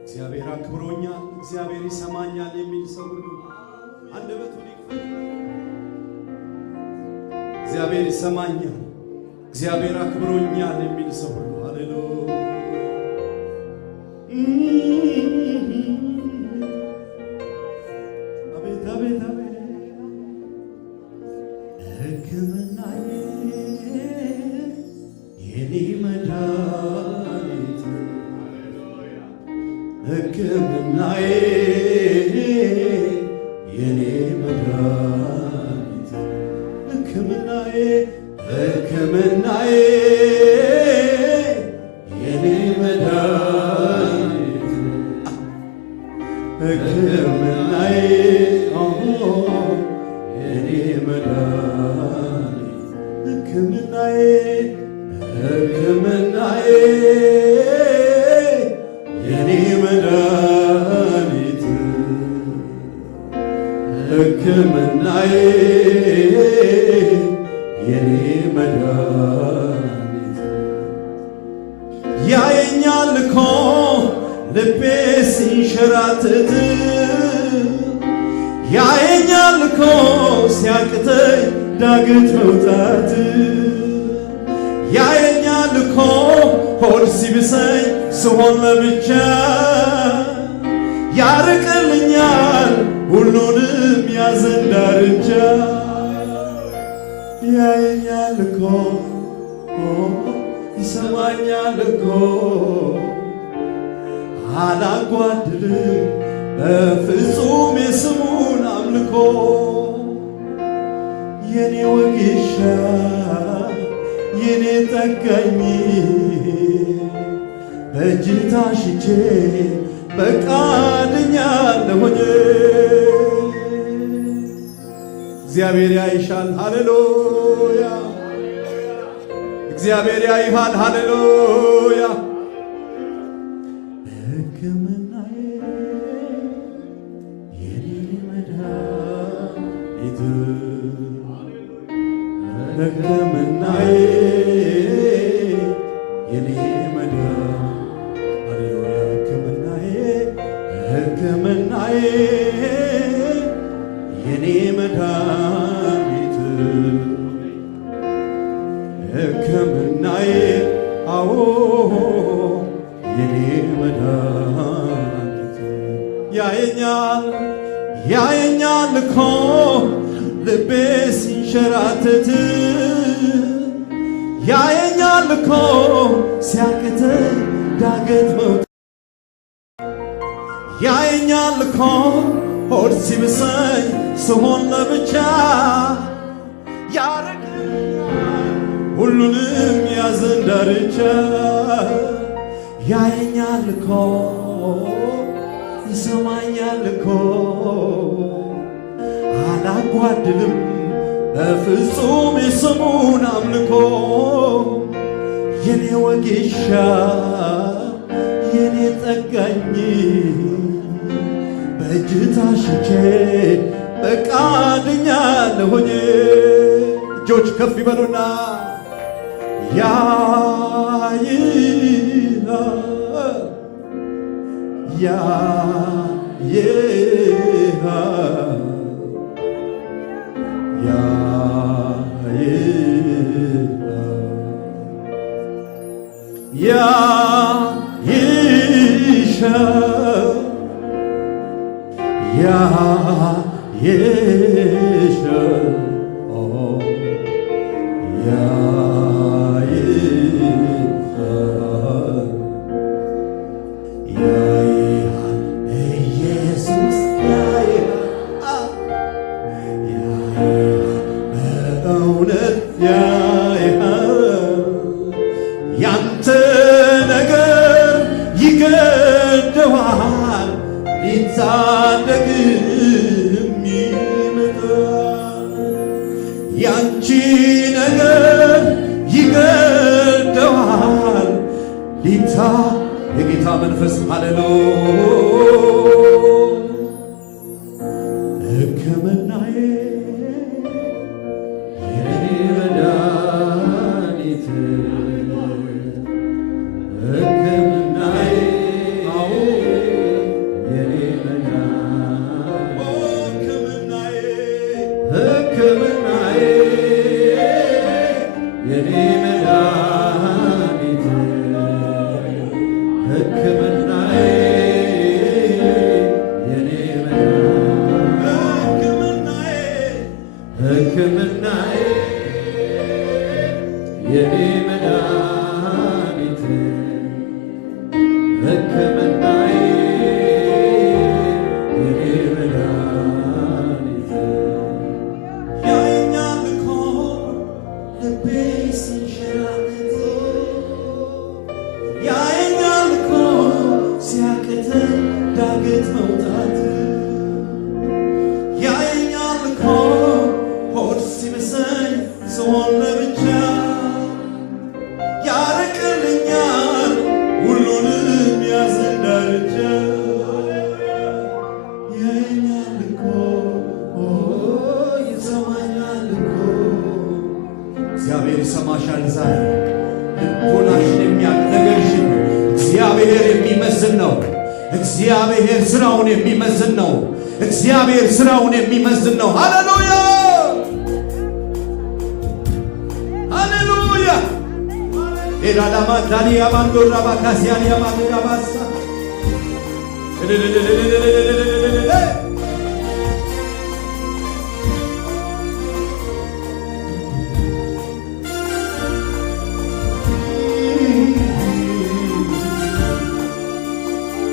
እግዚአብሔር አክብሮኛል፣ እግዚአብሔር ይሰማኛል የሚል ሰው ሁሉ አንደበቱን ይክፈት። እግዚአብሔር ይሰማኛል፣ እግዚአብሔር አክብሮኛል የሚል ሰው ሁሉ ሃሌሉያ። አቤት አቤት አቤት ሕክምናዬ የኔ መድኃኒት ሕክምናዬ የኔ መድኃኒት ሕክምናዬ ሕክምናዬ የኔ መድኃኒት ሕክምናዬ የኔ መድኃኒት ሕክምናዬ ሕክምናዬ የኔ መድኃኒት ሕክምናዬ የኔ መድኃኒት ያየኛል እኮ ልቤ ሲንሸራተት ያየኛል እኮ ሲያቅተኝ ዳገት መውጣት ያየኛል እኮ ሆድ ሲብሰኝ ስሆን ለብቻ ያርቅልኛል ሁሉንም ያዘን ዳርቻ ያየኛል እኮ ይሰማኛል እኮ አላጓድልም በፍጹም የስሙን አምልኮ የኔ ወጌሻ የኔ ጠጋኝ በእጅ ታሽቼ በቃ ድኛለሁኝ። እግዚአብሔር ያይሻል ሃሌሉያ፣ እግዚአብሔር ያይሃል ሃሌሉያ። ሕክምናዬ የኔ መድኃኒት ሕክምናዬ የኔ መድኃኒት ሃሌሉያ ሕክምናዬ ሕክምናዬ የኔ መድኃኒት ሕክምናዬ አዎ የኔ መድኃኒት ያየኛል ያየኛል እኮ ልቤ ሲንሸራተት ያየኛል እኮ ሲያቅተኝ ዳገት መውጣት ያየኛል እኮ ሆድ ሲብሰኝ ስሆን ለብቻ ያርቅልኛል ሁሉንም ያዘን ዳርቻ ያየኛል እኮ ይሰማኛል እኮ አላጓድልም በፍጹም የስሙን አምልኮ የኔ ወጌሻ የኔ ጠጋኝ በእጅ ታሽቼ በቃ ድኛለሁኝ። እጆች ከፍ ይበሉና ያይሃል ያይሃል ያይሻል ያይሻል ያይሃል ኢየሱስ ያይሃል በእውነት ያይሃል ያንተ ነገር ይገደዋል ሊታደግም ይመጣል ያንቺ ነገር ይገደዋል ሊታ የጌታ መንፈስ ሃሌሉያ ሕክምናዬ የኔ መድኃኒት እግዚአብሔር ስራውን የሚመዝን ነው። እግዚአብሔር ስራውን የሚመዝን ነው። ሃሌሉያ ሃሌሉያ። ኤራዳማ ዳሊያ ማንዶራ ባካሲያኒያ ማንዶራ ባሳ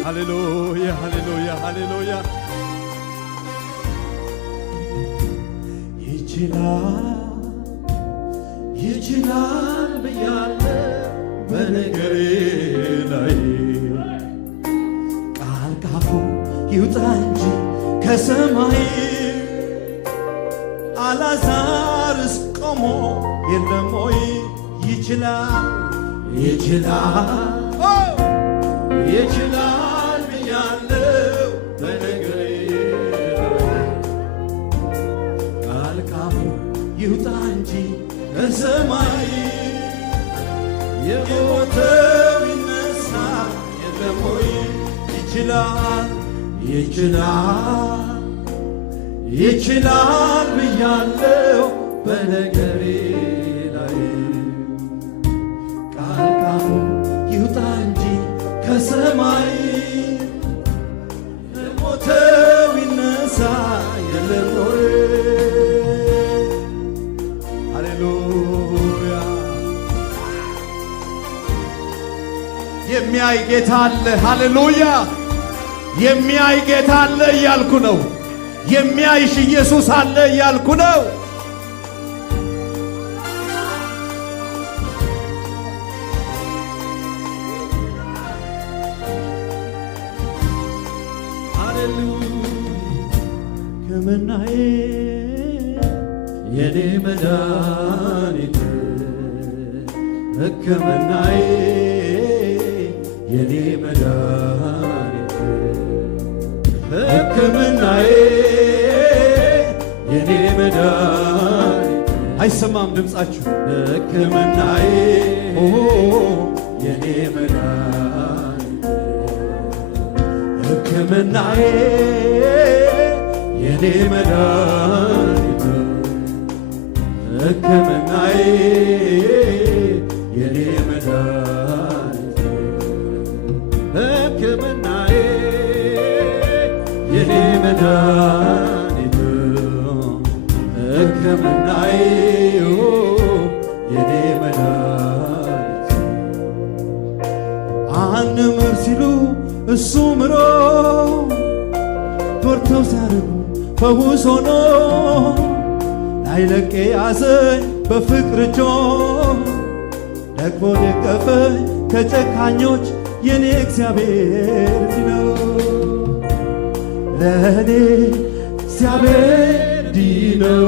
ሃሌሉያ ሃሌሉያ ሃሌሉያ። ይችላል ብያለሁ በነገሬ ላይ ቃል ካፉ ይውጣ እንጂ ከሰማይ አልዓዛርስ ቆሞ የለም ወይ? ይችላል ብያለሁ በነገሬ ላይ ቃል ካፉ ይውጣ እንጂ ከሰማይ የሞተው ይነሳ የለም ወይ? ይችላል ብያለሁ በነገሬ ላይ ቃል ካፉ ይውጣ እንጂ ከሰማይ የሞተው ይነሳ የለም ወይ? ሃሌሉያ። የሚያይ ጌታ አለ። ሃሌሉያ። የሚያይ ጌታ አለ እያልኩ ነው። የሚያይሽ ኢየሱስ አለ እያልኩ ነው። ሕክምናዬ የኔ መድኃኒት ሕክምናዬ የኔ መድኃኒት ሕክምናዬ የኔ መድኃኒት አይሰማም ድምፃችሁ ሕክምናዬ የኔ መድኃኒት ሕክምናዬ የኔ መድኃኒት ሕክምናዬ የኔ መድኃኒት ሕክምናዬ የኔ መድኃኒት ሕክምናዬ የኔ መድኃኒት አንምር ሲሉ እሱ ምሮ ጎርተው ሲያርጉ ፈውስ ሆኖ ላይለቅ ያዘኝ በፍቅር እጆ ደግሞ ደገፈኝ ከጨካኞች የኔ እግዚአብሔር ነው። ለእኔ እግዚአብሔር ነው።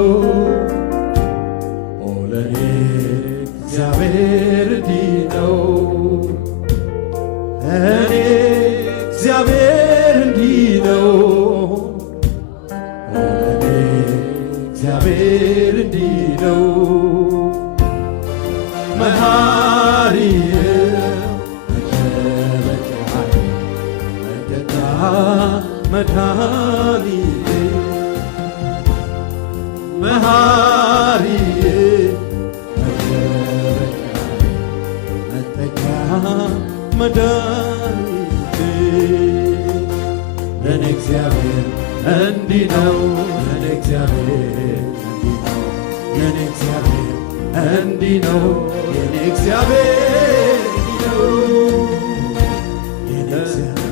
ለእኔ እግዚአብሔር ነው። ለእኔ እግዚአብሔር ነው። እግዚአብሔር እንዲህ ነው። መሐሪዬ መደገፊያዬ መድኃኒቴ መሐሪዬ መጠጊያ መድኃኒቴ ለእኔ እግዚአብሔር እንዲህ ነው። ለእኔ እግዚአብሔር የኔ እግዚአብሔር እንዲህ ነው። የኔ እግዚአብሔር እንዲህ ነው። የኔ እግዚአብሔር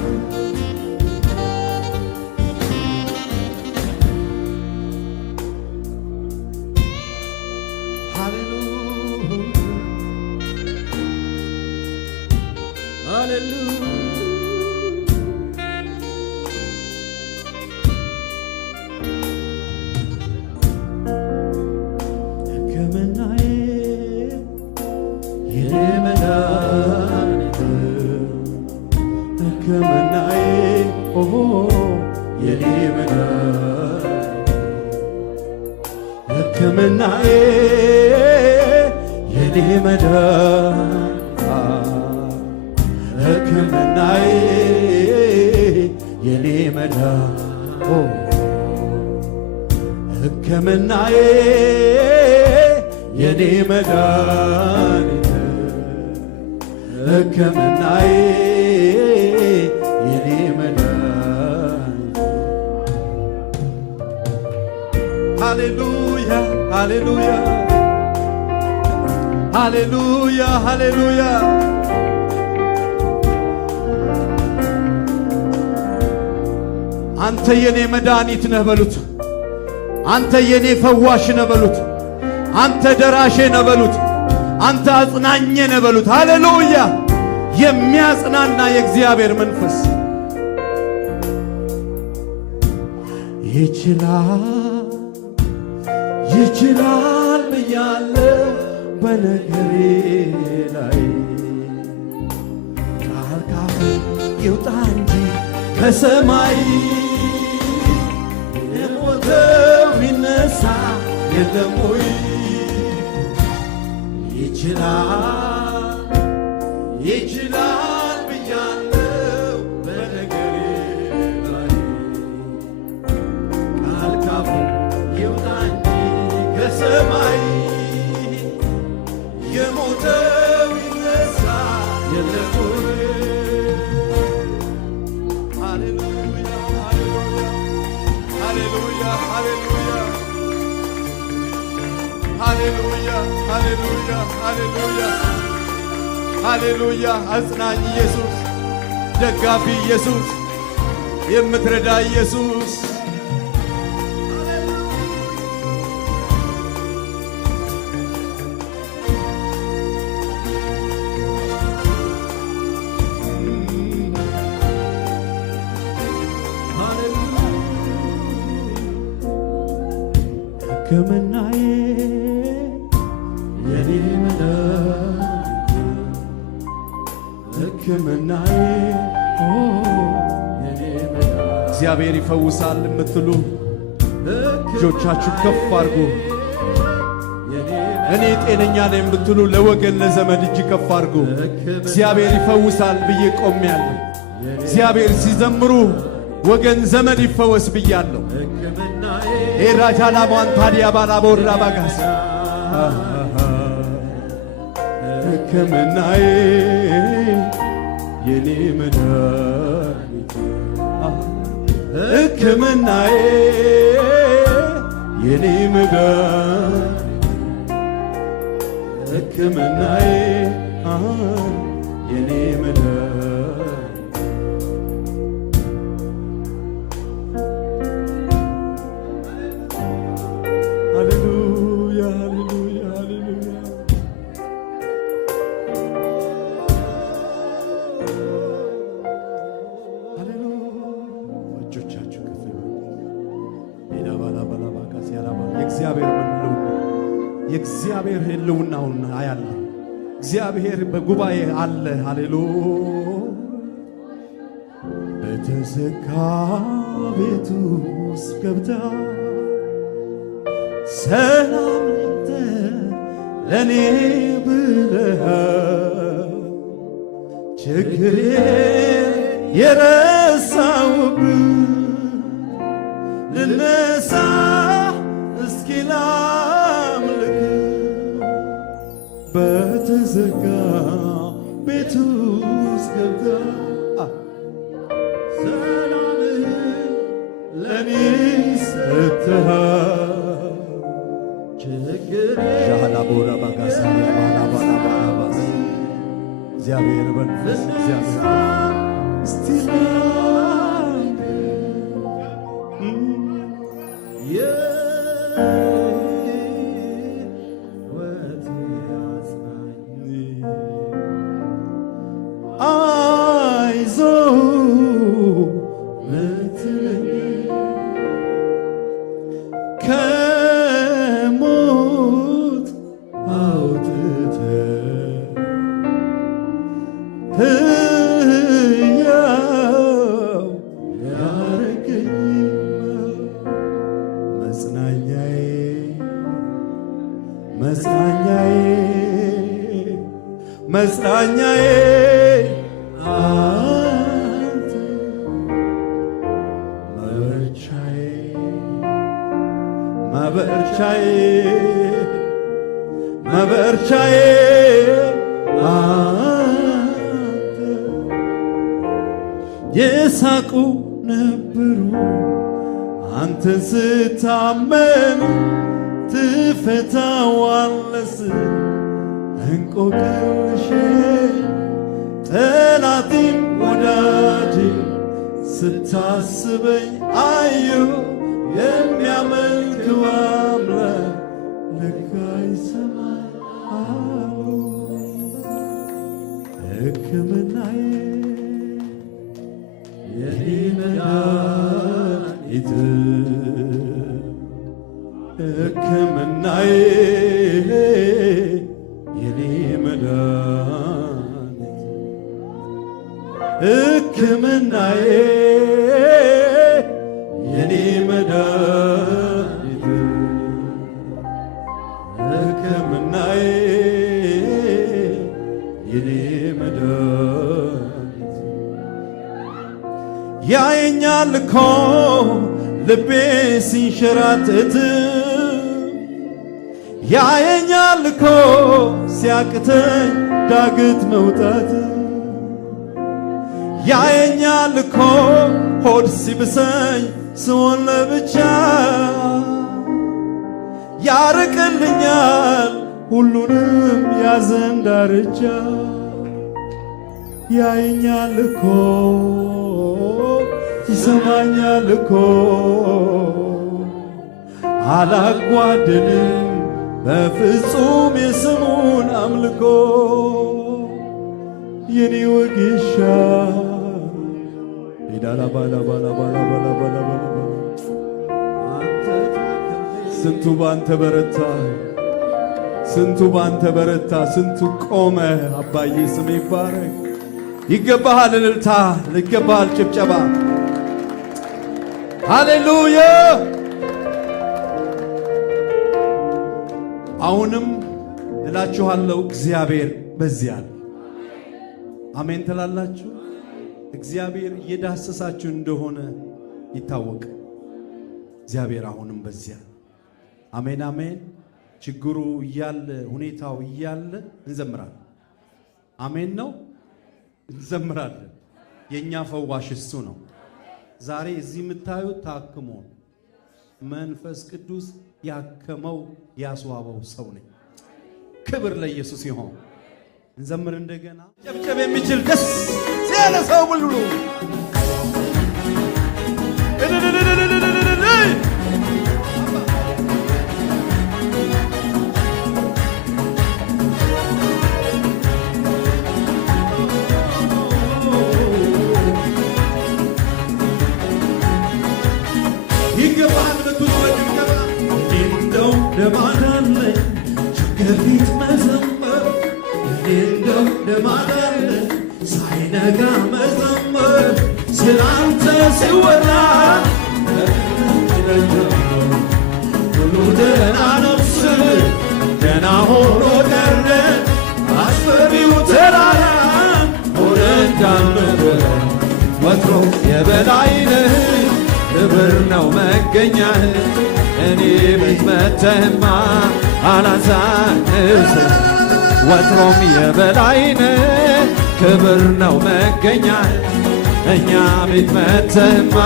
ሃሌሉያ ሃሌሉያ ሕክምናዬ የኔ መድኃኒት ሕክምናዬ መዳን ሕክምናዬ የኔ መድኃኒት ሕክምናዬ የኔ መድኃኒት ሃሌሉያ ሃሌሉያ ሃሌሉያ ሃሌሉያ አንተ የኔ መድኃኒት ነህ በሉት። አንተ የኔ ፈዋሽ ነህ በሉት። አንተ ደራሼ ነህ በሉት። አንተ አጽናኜ ነህ በሉት። ሃሌሉያ የሚያጽናና የእግዚአብሔር መንፈስ ይችላል ብያለሁ በነገሬ ላይ ቃል ካፍ ይውጣ እንጂ ከሰማይ የሞተው ይነሳ የለም ወይ? ይችላል ብያለሁ በነገሬ ላይ ቃል ካፉ ይውጣ እንጂ ከሰማይ የሞተው ይነሳ የለም ወይ? ሃሌሉያ ሃሌሉያ ሃሌሉያ ሃሌሉያ ሃሌሉያ ሃሌሉያ ሃሌሉያ አጽናኝ ኢየሱስ፣ ደጋፊ ኢየሱስ፣ የምትረዳ ኢየሱስ ሕክምናዬ የኔ መድኃኒት ሕክምናዬ የኔ መድኃኒት እግዚአብሔር ይፈውሳል የምትሉ እጆቻችሁ ከፍ አድርጉ። እኔ ጤነኛ ነኝ የምትሉ ለወገን ለዘመድ እጅ ከፍ አድርጉ። እግዚአብሔር ይፈውሳል ብዬ ቆሜያለሁ። እግዚአብሔር ሲዘምሩ ወገን ዘመድ ይፈወስ ብያለሁ። ኤራጃላ ሟንታዲያ ባላቦራ ባጋስ ሕክምናዬ የኔ መድኃኒት ሕክምናዬ የኔ መድኃኒት ሕክምናዬ የኔ መድኃኒት ሃሌሉያ ሃሌሉያ ሃሌሉያ እጆቻችሁ ከፍ የእግዚአብሔር ሕልውናውን አያለሁ። እግዚአብሔር በጉባኤ አለ። ሃሌሉያ በተዘጋ ቤት ውስጥ ገብታ ሰላም ለኔ ብለህ ችግሬ የረሳውብህ ልነሳ እስኪ ላምልክ በተዘጋ ቤት ውስጥ ገብታ ሰላምህን ለኔ ሰጥተሃል። ሻላቦራ ባጋሳ ባላባላባላባስ እግዚአብሔር መንፈስ እግዚአብሔር እስቲ ከሞት አውጥተህ ሕያው ያረገኝ መጽናኛዬ መጽናኛዬ መጽናኛዬ አንተ መበርቻዬ መበርቻዬ አንተ የሳቁ ነበሩ አንተን ስታመን ትፈታዋለህ እንቆቅልሼ ጠላቴም ወዳጄ ስታስበኝ አየሁ የሚያመልከው አምላክ ለካ ይሰማል አሉ ሕክምናዬ የኔ መድኃኒት ሕክምናዬ የኔ መድኃኒት ሕክምናዬ የኔ መድኃኒት ሕክምናዬ የኔ መድኃኒት ያየኛል እኮ ልቤ ሲንሸራተት ያየኛል እኮ ሲያቅተኝ ዳገት መውጣት ያየኛል እኮ ሆድ ሲብሰኝ ስሆን ለብቻ ያርቅልኛል ሁሉንም ያዘን ዳርቻ ያየኛል እኮ ይሰማኛል እኮ አላጓድልም በፍጹም የስሙን አምልኮ የኔ ወጌሻ ስንቱ ባንተ በረታ ስንቱ ባንተ በረታ ስንቱ ቆመ አባዬ ስም ይባረክ ይገባሃል እልልታ ይገባሃል ጭብጨባ ሃሌሉያ አሁንም እላችኋለሁ እግዚአብሔር በዚያ አለ አሜን ትላላችሁ እግዚአብሔር እየዳሰሳችሁ እንደሆነ ይታወቅ እግዚአብሔር አሁንም በዚያ አሜን አሜን ችግሩ እያለ ሁኔታው እያለ እንዘምራለን አሜን ነው እንዘምራለን የኛ ፈዋሽ እሱ ነው ዛሬ እዚህ የምታዩት ታክሞ መንፈስ ቅዱስ ያከመው ያስዋበው ሰው ነኝ ክብር ለኢየሱስ ይሁን እንዘምር እንደገና ጨብጨብ የሚችል ደስ ያለ ሰው ሁሉ ይገባል በትወድ ይገባ እንደው ለማዳለኝ ችግር ፊት መዘመር እንደው ለማዳለኝ ሳይነጋ መዘመር ስላንተ ሲወራ ሁሉ ደህና ነው ስል ደህና ሆኖ ቀረ አስፈሪው ተራራ ሆነ እንዳልነበረ ወትሮ የበላይ ነህ ክብር ነው መገኛህ እኔ ቤት መተህማ አላሳንስ ወትሮም የበላይ ነህ ክብር ነው መገኛህ እኛ ቤት መተህማ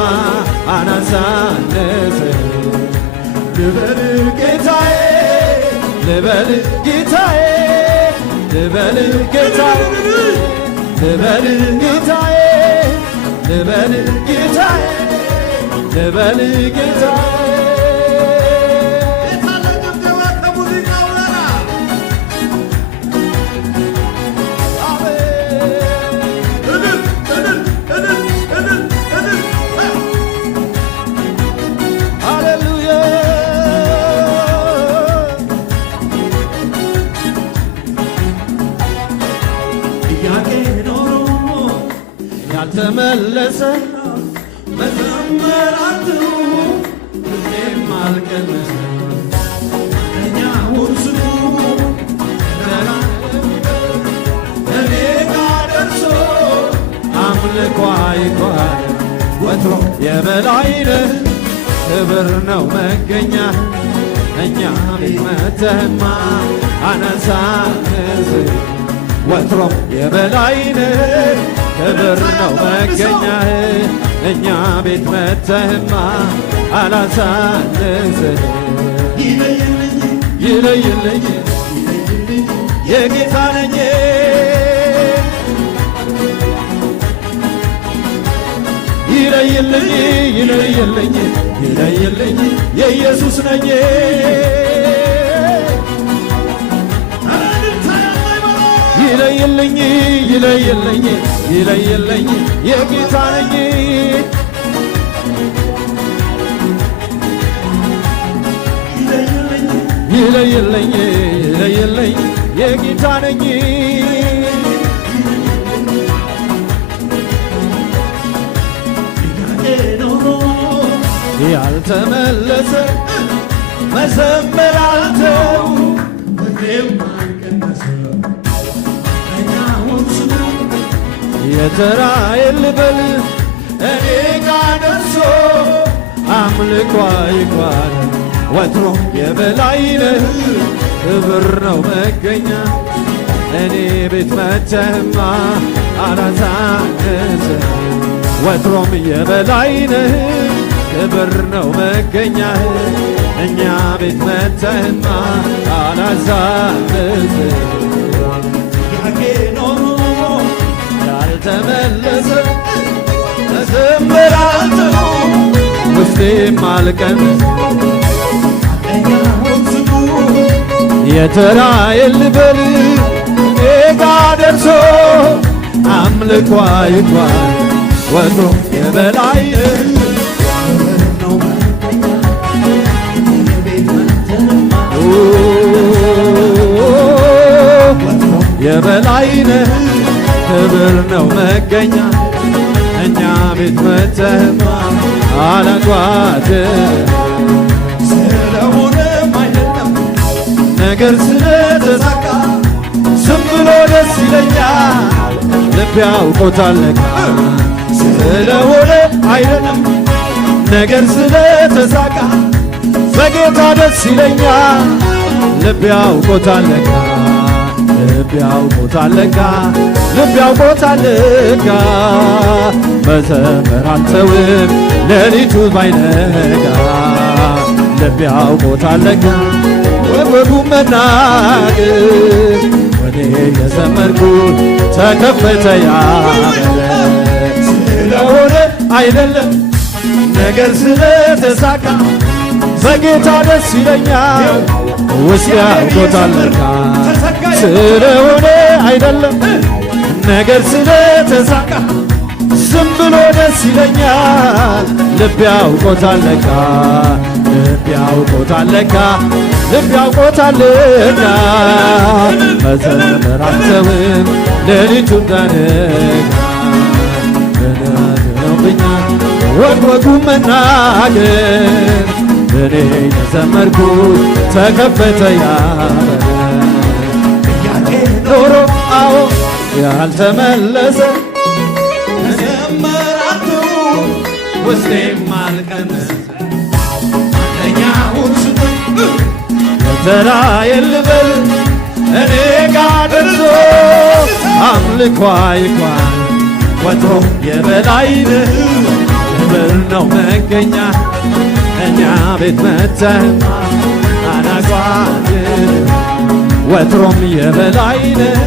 አላሳንስ ልበል ጌታዬ ልበል ጌታዬ ልበል ጌታዬ ልበል ጌታዬ ልበል ጌታዬ ልበል ጌታዬ ያልተመለሰ መዘመር አትሁ እኔም አልቀነሰ እኛ ውስጡ እኔ ጋር ደርሶ አምልኮ አይቷል ወትሮ የበላይ ነህ ክብር ነው መገኛ እኛ ቤት መተህማ አነሳንስ ወትሮም የበላይነህ ክብር ነው መገኛህ እኛ ቤት መተህማ አላሳንስህ ይለይልኝ የጌታ ነኝ ይለይልኝ ይለይልኝ ይለይልኝ የኢየሱስ ነኝ ይለይልኝ ይለይልኝ ይለይልኝ የጌታ ነኝ ይለይልኝ ይለይልኝ የጌታ ነኝ ያልተመለሰ መዘመር አልተው የተራዬን ልበል እኔ ጋ ደርሶ አምልኮ ይጓል ወትሮ የበላይነህ ክብር ነው መገኛ እኔ ቤት መተህማ አላሳንስ ወትሮም የበላይነህ ክብር ነው መገኛህ እኛ ቤት መተህማ አላሳንስ ያጌ ኖሮ ያልተመለሰ መዘመር አልተው ውስጤም አልቀንስ የተራዬን ልበል እኔ ጋ ደርሶ አምልኮ ይጓል ወትሮ የበላይነህ የበላይነህ ክብር ነው መገኛ እኛ ቤት መተህማ አላጓድል ስለሆነም አይደለም ነገር ስለተሳካ ዝም ብሎ ደስ ይለኛል ልቤ አውቆታል ለካ ስለሆነ አይደለም ነገር ስለተሳካ በጌታ ደስ ይለኛል ልቤ አውቆታል ለካ ልቤ አውቆታል ለካ ልቤ አውቆታል ለካ መዘመር አልተውም ሌሊቱ ባይነጋ ልቤ አውቆታል ለካ ወጉ መናገር ወኔ የዘመርኩት ተከፈተ ያበረ ስለሆነ አይደለም ነገር ስለተሳካ በጌታ ደስ ይለኛል ውስጤ አውቆታል ለካ ስለሆነ አይደለም ነገር ስለተሳካ ዝም ብሎ ደስ ይለኛል ልቤ አውቆታል ለካ ልቤ አውቆታል ለካ ልቤ አውቆታል ለካ መዘመር አልተውም ሌሊቱን ተነጋ ብኛል ወጉ መናገር እኔ የዘመርኩት ተከፈተ ያበረ ጥያቄ ኖሮ አዎ ያልተመለሰ መዘመራቱ ውስጤም አልቀነሰ አንደኛውን ስጡኝ የተራዬን ልበል እኔ ጋ ደርሶ አምልኮ ይጓል ወትሮ የበላይነህ ክብር ነው መገኛ እኛ ቤት መተህማ አላጓድል ወትሮም የበላይነህ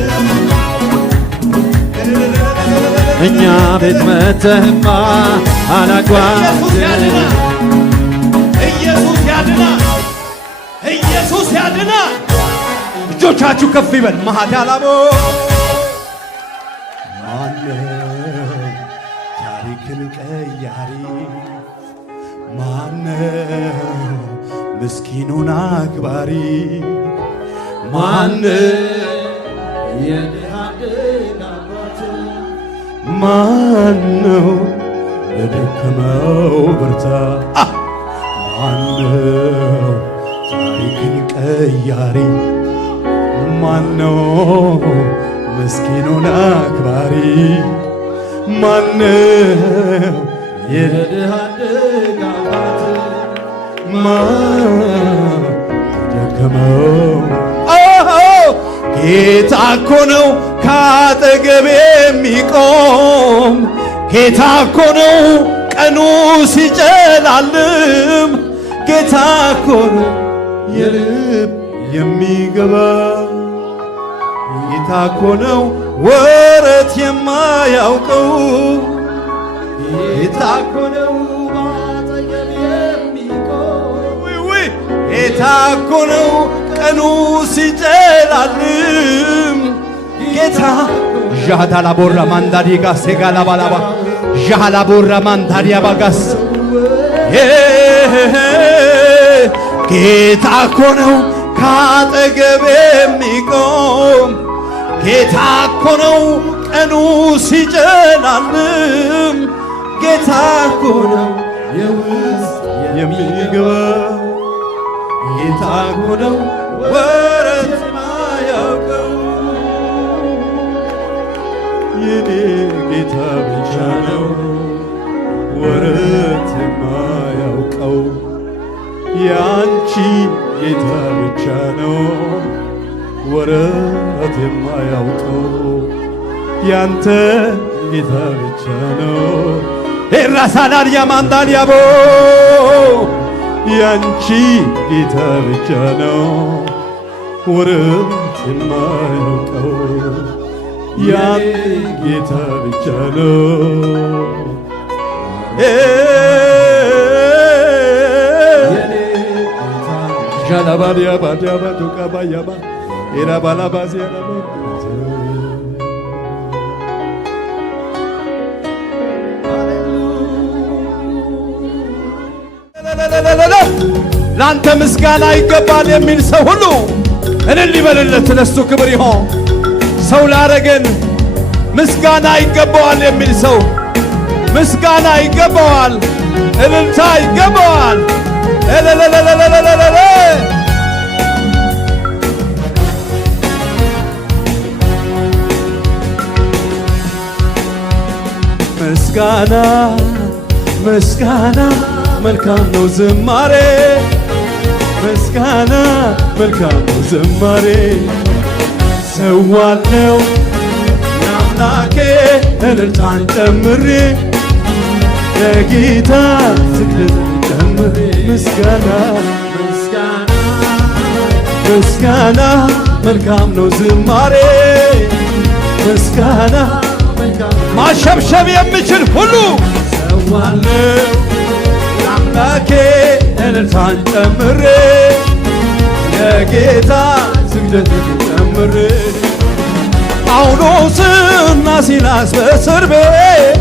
እኛ ቤት መተህማ አላጓድል ኢየሱስ ያድናል ኢየሱስ ያድናል እጆቻችሁ ከፍ ይበል ማሃዳላቦ ታሪክን ቀያሪ ማነው ምስኪኑን አክባሪ ማነው የድሃ ደግ አባት ማነው ለደከመው ብርታት ማነው ታሪክን ቀያሪ ማነው ምስኪኑን አክባሪ ማነው የድሃ ደግ አባት የምሸከመው። ጌታ እኮ ነው ካጠገቤ የሚቆም። ጌታ እኮ ነው ቀኑ ሲጨላልም። ጌታ እኮ ነው የልብ የሚገባ። ጌታ እኮ ነው ወረት የማያውቀው። ጌታ እኮ ነው ባጠገብ የሚቆም። ጌታ እኮ ነው ቀኑ ሲጨላልም። ጌታ ዣዳላቦራ ማንዳዲጋ ሴጋላባላባ ዣላቦራ ማንዳዲያ ባጋስ ጌታ እኮ ነው ካጠገቤ የሚቆም። ጌታ እኮ ነው ቀኑ ሲጨላልም። ጌታ እኮ ነው የውስጥ የሚገባ። ጌታ እኮ ነው ወረት የማያውቀው። የኔ ጌታ ብቻ ነው ወረት የማያውቀው። ያንቺ ጌታ ብቻ ነው ወረት የማያውቀው። ያንተ ጌታ ብቻ ነው ኤራሳናር ያማንዳል ያቦ። ያንቺ ጌታ ብቻ ነው ወረት የማያውቀው። ያንተ ጌታ ብቻ ነው ጃላባዲያ ባዲያባ ዱቃባያባ ኤራባላባዚያ ላንተ ምስጋና ይገባል የሚል ሰው ሁሉ እልል ይበልለት፣ ለሱ ክብር ይሆን። ሰው ላረገን ምስጋና ይገባዋል የሚል ሰው ምስጋና ይገባዋል፣ እልልታ ይገባዋል። ምስጋና ምስጋና መልካም ነው ዝማሬ። ምስጋና መልካም ነው ዝማሬ። ሰዋለው ለአምላኬ እልልታን ጨምሬ ለጌታ ስግደትን ጨምሬ ምስጋና ምስጋና ምስጋና መልካም ነው ዝማሬ። ምስጋና ማሸብሸብ የሚችል ሁሉ ሰዋለው ለአምላኬ እልልታን ጨምሬ ለጌታ ስግደትን ጨምሬ ጳውሎስና ሲላስ በእስር ቤት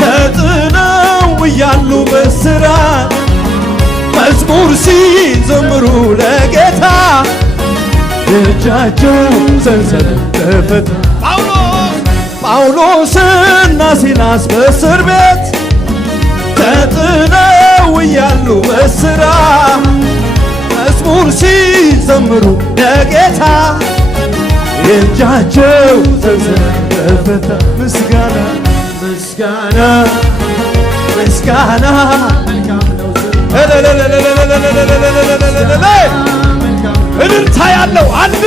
ተጥለው እያሉ በእስራት መዝሙር ሲዘምሩ ለጌታ እጃቸው ሰንሰለት ተፈታ። ጳውሎስና ሲላስ በእስር ቤት ተጥለው እያሉ በእስራት መዝሙር ሲዘምሩ ለጌታ እጃቸው ሰንሰለት ተፈታ። ምስጋና ምስጋና ምስጋና እልልታ ያለው አንድ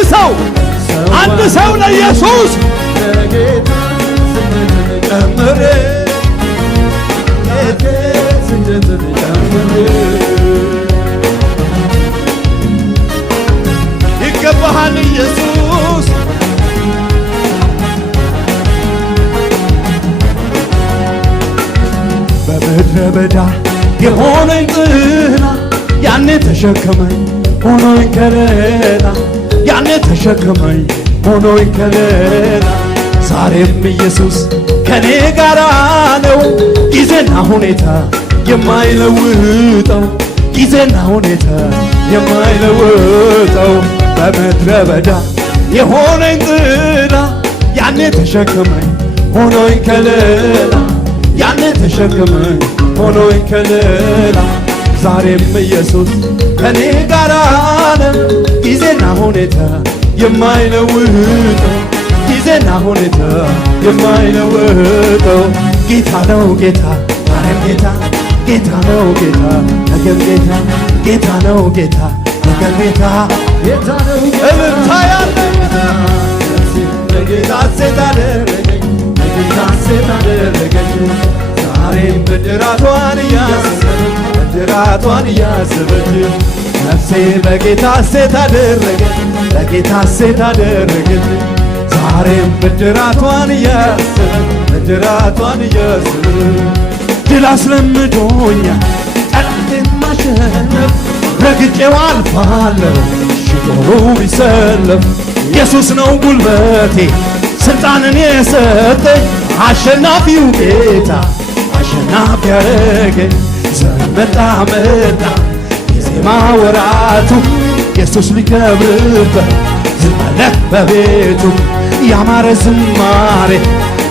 ሰው ለኢየሱስ ጨምሬ ይገባሃል ኢየሱስ። በምድረ በዳ የሆነኝ ጥላ ያኔ ተሸከመኝ ሆኖኝ ከለላ። ያኔ ተሸከመኝ ሆኖኝ ከለላ። ዛሬም ኢየሱስ ከኔ ጋራ ነው። ጊዜና ሁኔታ የማይለውጠው ጊዜና ሁኔታ የማይለውጠው። በምድረ በዳ የሆነኝ ጥላ ያኔ ተሸከመኝ ሆኖኝ ከለላ። ያኔ ተሸከመኝ ሆኖኝ ከለላ። ዛሬም ኢየሱስ ከኔ ጋራ ነው። ጊዜና ሁኔታ የማይለውጠው ጊዜና ሁኔታ የማይለውጠው። ጌታ ነው ጌታ ዛሬም ጌታ ጌታ ነው ጌታ ነገም ጌታ ጌታ ነው ጌታ በጌታ እልልታ ያለ በጌታ ሐሴት አደረገች በጌታ ሐሴት አደረገች ዛሬም ብድራቷን እያሰበች ነፍሴ በጌታ ሐሴት አደረገች በጌታ ሐሴት አደረገች ዛሬም ብድራቷን እያሰበች ድል አስለምዶኛል ጠላቴን ማሸነፍ ረግጬው አልፋለሁ ሽጦሩ ቢሰለፍ ኢየሱስ ነው ጉልበቴ ስልጣንን የሰጠኝ አሸናፊው ጌታ አሸናፊ ያረገኝ ዘመን መጣ የዜማ ወራቱ ኢየሱስ ሊከብርበት ዝማሬ በቤቱ ያማረ ዝማሬ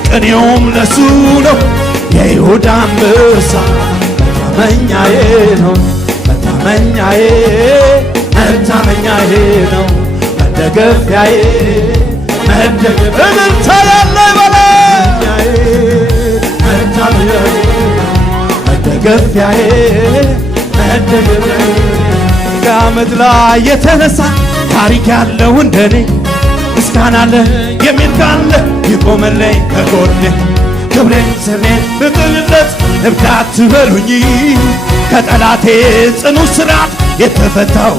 ቅኔውም ለሱ ነው የይሁዳ አንበሳ መታመኛዬ ነው መታመኛዬ ነው መደገፊያዬ እልልታ ያለ በላይ መደገፊያዬ ከዓመት ላይ የተነሳ ታሪክ ያለው እንደኔ ምስጋና አለ የሚል ካለ ይቆመልኝ ከጎኔ ክብሬን ስሜን ብጥልለት እብዳት ትበሉኝ ከጠላቴ ጽኑ ስራት የተፈታው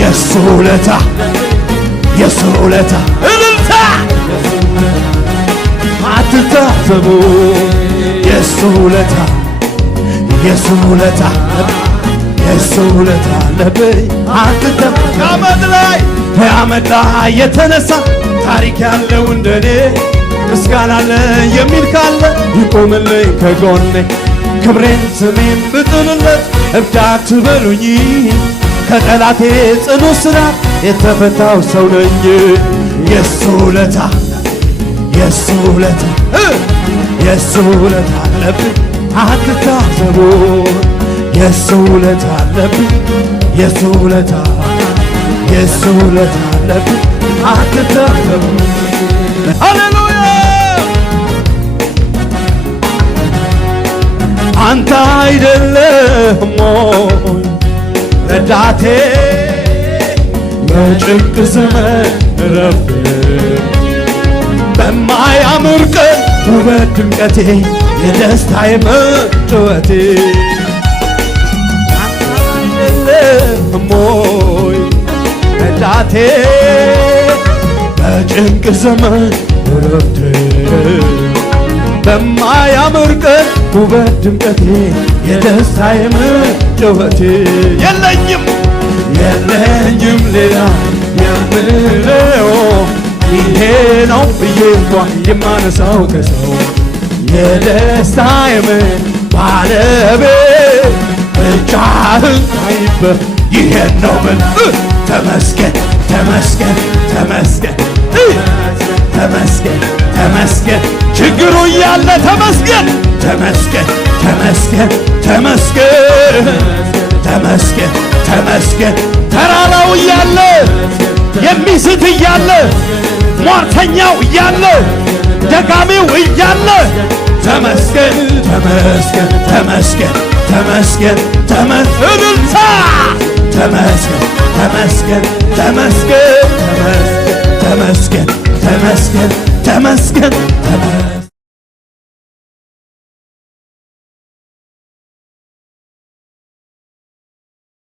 የሱ ውለታ እልልታ አትታዘቡ የሱ ውለታ አለብኝ አትታዘቡ ከዓመት ላይ የተነሳ ታሪክ ያለው እንደኔ ምስጋና አለ የሚል ካለ ይቆምልኝ ከጎኔ ክብሬን ስሜን ብጥልለት እብዳት ትበሉኝ ከጠላቴ ጽኑ ስራት የተፈታው ሰው ነኝ የሱ ውለታ አለብኝ አትታዘቡ የሱ ውለታ አለብኝ የሱ ውለታ አለብኝ አትታዘቡ ሃሌሉያ አንተ አይደለህም ወይ ረዳቴ በጭንቅ ዘመን ረፍቴ በማያምር ቀን ውበት ድምቀቴ የደስታዬ መጫወቴ አንተ አይደለህም ወይ ረዳቴ በጭንቅ ዘመን ረፍቴ በማያምር ቀን ውበት ድምቀቴ የደስታዬ መጫወቴ የለኝም ሌላ የምለው ይሄ ነው ብዬ እንኳን የማነሳው ከሰው የደስታዬ ባለቤት ብቻህን ታይበት ይሄን ነው ምን ተመስገን ችግሩ እያለ ተመስገን ተራራው እያለ የሚስት እያለ ሟርተኛው እያለ ደጋሚው እያለ ተመስገን እልልታ ተመስገን